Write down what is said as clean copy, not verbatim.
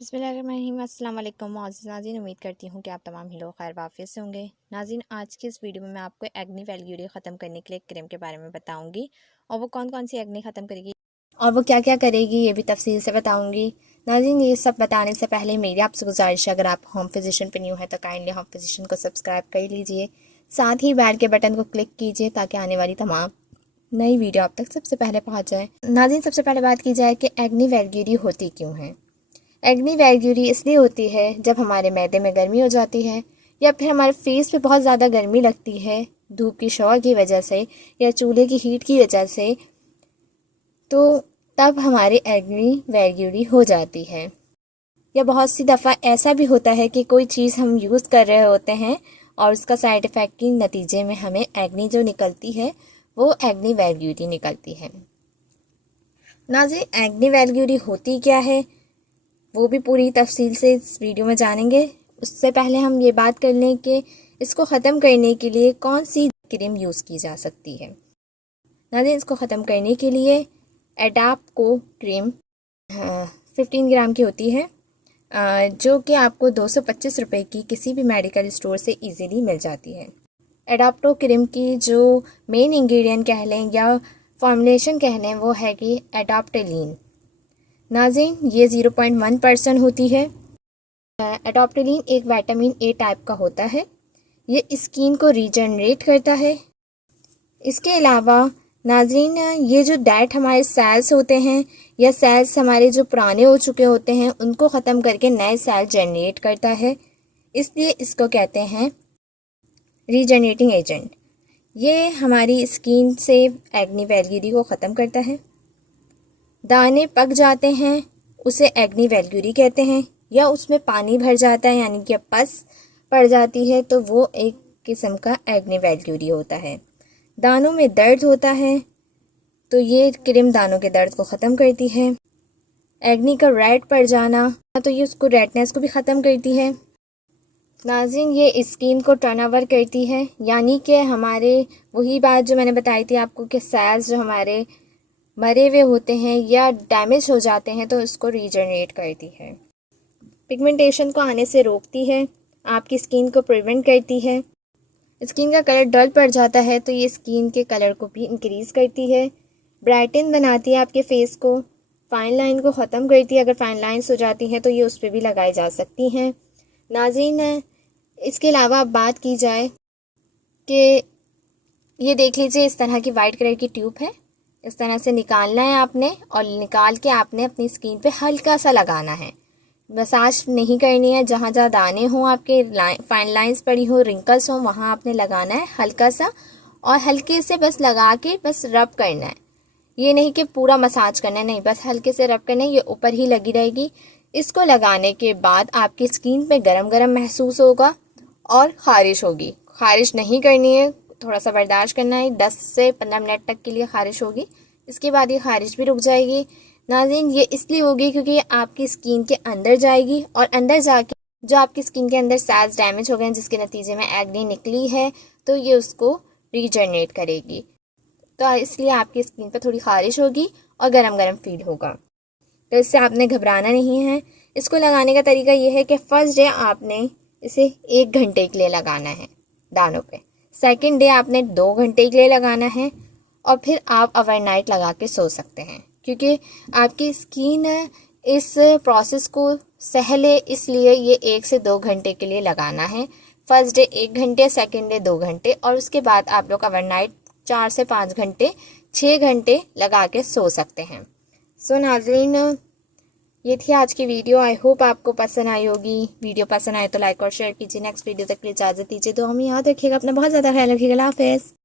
बिस्मिल्लाहिर्रहमानिर्रहीम। अस्सलाम वालेकुम मोअज़्ज़िज़ नाज़रीन, उम्मीद करती हूँ कि आप तमाम ही लोग खैर वाफ़ियत से होंगे। नाज़रीन, आज की इस वीडियो में मैं आपको एक्ने वैल्यूरी ख़त्म करने के लिए क्रीम के बारे में बताऊँगी और वो कौन कौन सी एक्ने ख़त्म करेगी और वो क्या क्या करेगी ये भी तफसील से बताऊँगी। नाज़रीन, ये सब बताने से पहले मेरी आपसे गुजारिश है, अगर आप होम फिजिशियन पर न्यू है तो काइंडली होम फिजिशियन को सब्सक्राइब कर लीजिए, साथ ही बेल के बटन को क्लिक कीजिए ताकि आने वाली तमाम नई वीडियो आप तक सबसे पहले पहुँच जाए। नाज़रीन, सबसे पहले बात की जाए कि एक्ने वैल्यूरी होती क्यों है। एक्ने वैल्यूरी इसलिए होती है जब हमारे मैदे में गर्मी हो जाती है या फिर हमारे फेस पे बहुत ज़्यादा गर्मी लगती है धूप की शॉ की वजह से या चूल्हे की हीट की वजह से, तो तब हमारे एक्ने वैल्यूरी हो जाती है। या बहुत सी दफ़ा ऐसा भी होता है कि कोई चीज़ हम यूज़ कर रहे होते हैं और उसका साइड इफ़ेक्ट के नतीजे में हमें एक्ने जो निकलती है वो एक्ने वैल्यूरी निकलती है। नाज़रीन, एक्ने वैल्यूरी होती क्या है वो भी पूरी तफसील से इस वीडियो में जानेंगे। उससे पहले हम ये बात कर लें कि इसको ख़त्म करने के लिए कौन सी क्रीम यूज़ की जा सकती है। नाज़रीन, इसको ख़त्म करने के लिए एडाप्को क्रीम 15 ग्राम की होती है, जो कि आपको 225 रुपये की किसी भी मेडिकल स्टोर से इजीली मिल जाती है। एडाप्टो क्रीम की जो मेन इंग्रेडिएंट कह लें या फॉर्मुलेशन कह लें वो है कि एडाप्टेलिन। नाज़रीन, ये 0.1% होती है। एडाप्टेलिन एक विटामिन ए टाइप का होता है, ये स्किन को रीजनरेट करता है। इसके अलावा नाज़रीन, ये जो डेड हमारे सेल्स होते हैं या सेल्स हमारे जो पुराने हो चुके होते हैं उनको ख़त्म करके नए सेल जनरेट करता है, इसलिए इसको कहते हैं रीजनरेटिंग एजेंट। ये हमारी स्किन से एक्ने वैल्यूरी को ख़त्म करता है। दाने पक जाते हैं उसे एक्ने वैल्यूरी कहते हैं, या उसमें पानी भर जाता है यानी कि पस पड़ जाती है तो वो एक किस्म का एक्ने वैल्यूरी होता है। दानों में दर्द होता है तो ये क्रीम दानों के दर्द को ख़त्म करती है। एक्ने का रेड पड़ जाना तो ये उसको रेडनेस को भी ख़त्म करती है। नाज़रीन, ये स्किन को टर्न ओवर करती है, यानी कि हमारे वही बात जो मैंने बताई थी आपको कि सेल्स जो हमारे मरे हुए होते हैं या डैमेज हो जाते हैं तो इसको रीजनरेट करती है। पिगमेंटेशन को आने से रोकती है, आपकी स्किन को प्रिवेंट करती है। स्किन का कलर डल पड़ जाता है तो ये स्किन के कलर को भी इंक्रीज़ करती है। ब्राइटन बनाती है आपके फेस को, फाइन लाइन को ख़त्म करती है। अगर फाइन लाइन्स हो जाती हैं तो ये उस पर भी लगाई जा सकती हैं। नाज़रीन, इसके अलावा अब बात की जाए कि ये देख लीजिए, इस तरह की वाइट कलर की ट्यूब है, इस तरह से निकालना है आपने और निकाल के आपने अपनी स्किन पे हल्का सा लगाना है। मसाज नहीं करनी है, जहाँ जहाँ दाने हों आपके फाइन लाइंस पड़ी हो, रिंकल्स हों, वहाँ आपने लगाना है हल्का सा और हल्के से बस लगा के बस रब करना है। ये नहीं कि पूरा मसाज करना है, नहीं, बस हल्के से रब करना है, ये ऊपर ही लगी रहेगी। इसको लगाने के बाद आपकी स्किन पे गरम गरम महसूस होगा और ख़ारिश होगी। ख़ारिश नहीं करनी है, थोड़ा सा बर्दाश्त करना है, 10 से 15 मिनट तक के लिए ख़ारिश होगी, इसके बाद ये ख़ारिश भी रुक जाएगी। नाज़रीन, ये इसलिए होगी क्योंकि ये आपकी स्किन के अंदर जाएगी और अंदर जाके जो आपकी स्किन के अंदर सेल्स डैमेज हो गए हैं जिसके नतीजे में एक्ने निकली है तो ये उसको रीजनरेट करेगी, तो इसलिए आपकी स्किन पर थोड़ी ख़ारिश होगी और गरम गरम फील होगा। तो इससे आपने घबराना नहीं है। इसको लगाने का तरीका ये है कि फ़र्स्ट डे आपने इसे 1 घंटे के लिए लगाना है दानों पे, सेकंड डे आपने 2 घंटे के लिए लगाना है और फिर आप ओवरनाइट लगा के सो सकते हैं, क्योंकि आपकी स्किन इस प्रोसेस को सह ले, इसलिए ये 1 से 2 घंटे के लिए लगाना है। फर्स्ट डे 1 घंटे, सेकंड डे 2 घंटे और उसके बाद आप लोग ओवरनाइट 4 से 5 घंटे 6 घंटे लगा के सो सकते हैं। सो नाज़रीन, ये थी आज की वीडियो। आई होप आपको पसंद आई होगी। वीडियो पसंद आए तो लाइक और शेयर कीजिए। नेक्स्ट वीडियो तक के लिए इजाज़त दीजिए। तो हम याद रखिएगा, अपना बहुत ज़्यादा ख्याल रखिएगा। अल्लाह हाफ़िज़।